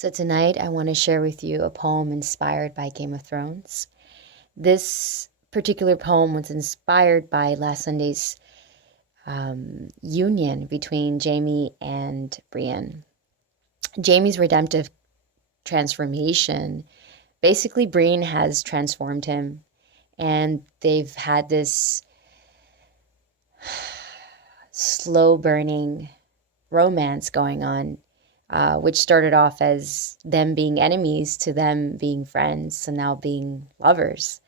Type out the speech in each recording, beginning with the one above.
So tonight I want to share with you a poem inspired by Game of Thrones. This particular poem was inspired by last Sunday's union between Jaime and Brienne. Jaime's redemptive transformation, basically Brienne has transformed him, and they've had this slow burning romance going on, which started off as them being enemies to them being friends and now being lovers.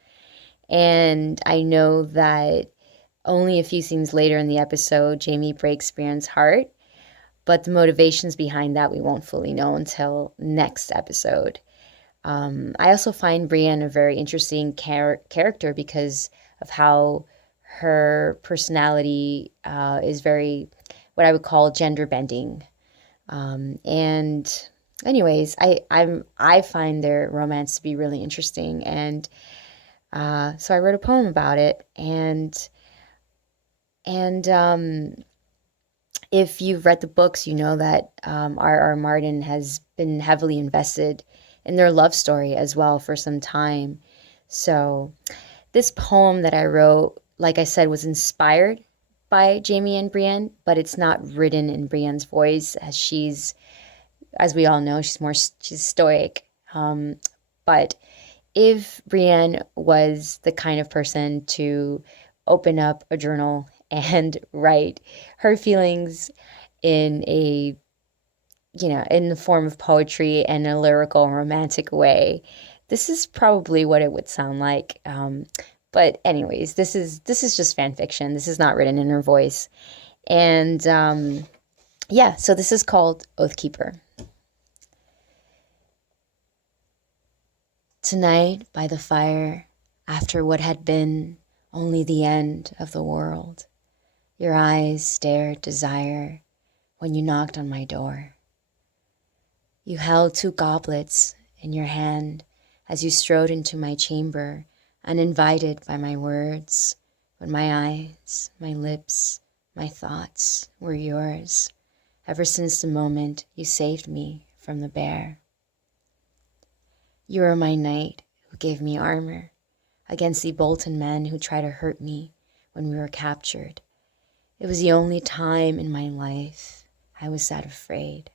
And I know that only a few scenes later in the episode, Jaime breaks Brienne's heart, but the motivations behind that we won't fully know until next episode. I also find Brienne a very interesting character because of how her personality is very, what I would call gender bending. And anyways, I find their romance to be really interesting, and so I wrote a poem about it. And if you've read the books, you know that R.R. Martin has been heavily invested in their love story as well for some time. So this poem that I wrote, like I said, was inspired by Jaime and Brienne, but it's not written in Brienne's voice, as we all know, she's stoic. But if Brienne was the kind of person to open up a journal and write her feelings in in the form of poetry and a lyrical, romantic way, this is probably what it would sound like. But anyways, this is just fan fiction. This is not written in her voice. And so this is called Oathkeeper. Tonight, by the fire, after what had been only the end of the world, your eyes stared desire when you knocked on my door. You held 2 goblets in your hand as you strode into my chamber, uninvited by my words, when my eyes, my lips, my thoughts were yours, ever since the moment you saved me from the bear. You were my knight who gave me armor against the Bolton men who tried to hurt me when we were captured. It was the only time in my life I was that afraid.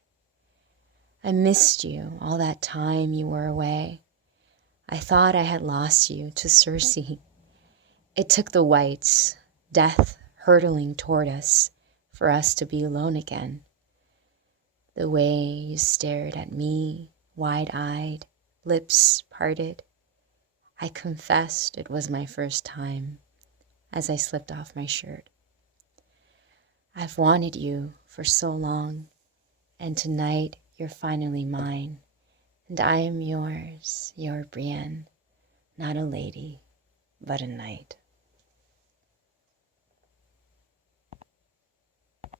I missed you all that time you were away. I thought I had lost you to Cersei. It took the whites, death hurtling toward us, for us to be alone again. The way you stared at me, wide-eyed, lips parted, I confessed it was my first time as I slipped off my shirt. I've wanted you for so long, and tonight you're finally mine. And I am yours, your Brienne, not a lady, but a knight.